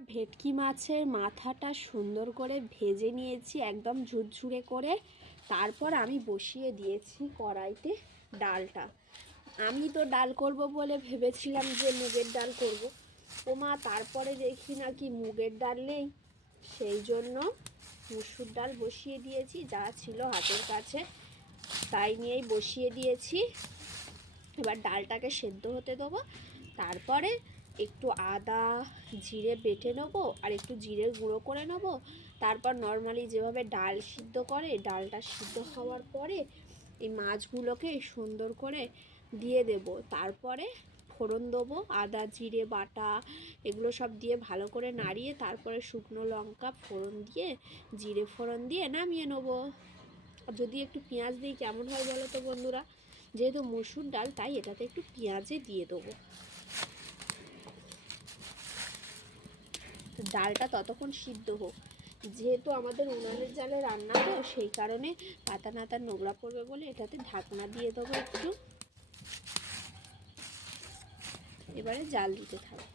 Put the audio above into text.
ভেটকি মাছের মাথাটা সুন্দর করে ভেজে নিয়েছি একদম ঝুরঝুরে করে। তারপর আমি বসিয়ে দিয়েছি কড়াইতে ডালটা। আমি তো ডাল করব বলে ভেবেছিলাম যে মুগের ডাল করব। ও মা তারপরে দেখি নাকি মুগের ডাল নেই। সেই জন্য মুসুর ডাল বসিয়ে দিয়েছি, যা ছিল হাতের কাছে। তাই নিয়েই বসিয়ে দিয়েছি। এবার ডালটাকে সেদ্ধ হতে দেবো। তারপরে একটু আদা, জিরে বেটে নেব আর একটু জিরে গুঁড়ো করে নেব। তারপর নর্মালি যেভাবে ডাল সিদ্ধ করে, ডালটা সিদ্ধ হওয়ার পরে এই মাছগুলোকে সুন্দর করে দিয়ে দেব। তারপরে ফোড়ন দেবো, আদা, জিরে, বাটা এগুলো সব দিয়ে ভালো করে নাড়িয়ে তারপরে শুকনো লঙ্কা ফোড়ন দিয়ে, জিরে ফোড়ন দিয়ে নামিয়ে নেব। যদি একটু পেঁয়াজ দিই কেমন হয় বলো তো বন্ধুরা? যেহেতু মুসুর ডাল, তাই এটাতে একটু পেঁয়াজে দিয়ে দেবো। ডালটা ততক্ষণ সিদ্ধ হোক। যেহেতু আমাদের উনানের জালে রান্না, তো সেই কারণে পাতা নাতা নোংরা পড়বে বলে এটাতে ঢাকনা দিয়ে দেবো একটু। এবারে জাল দিতে থাকব।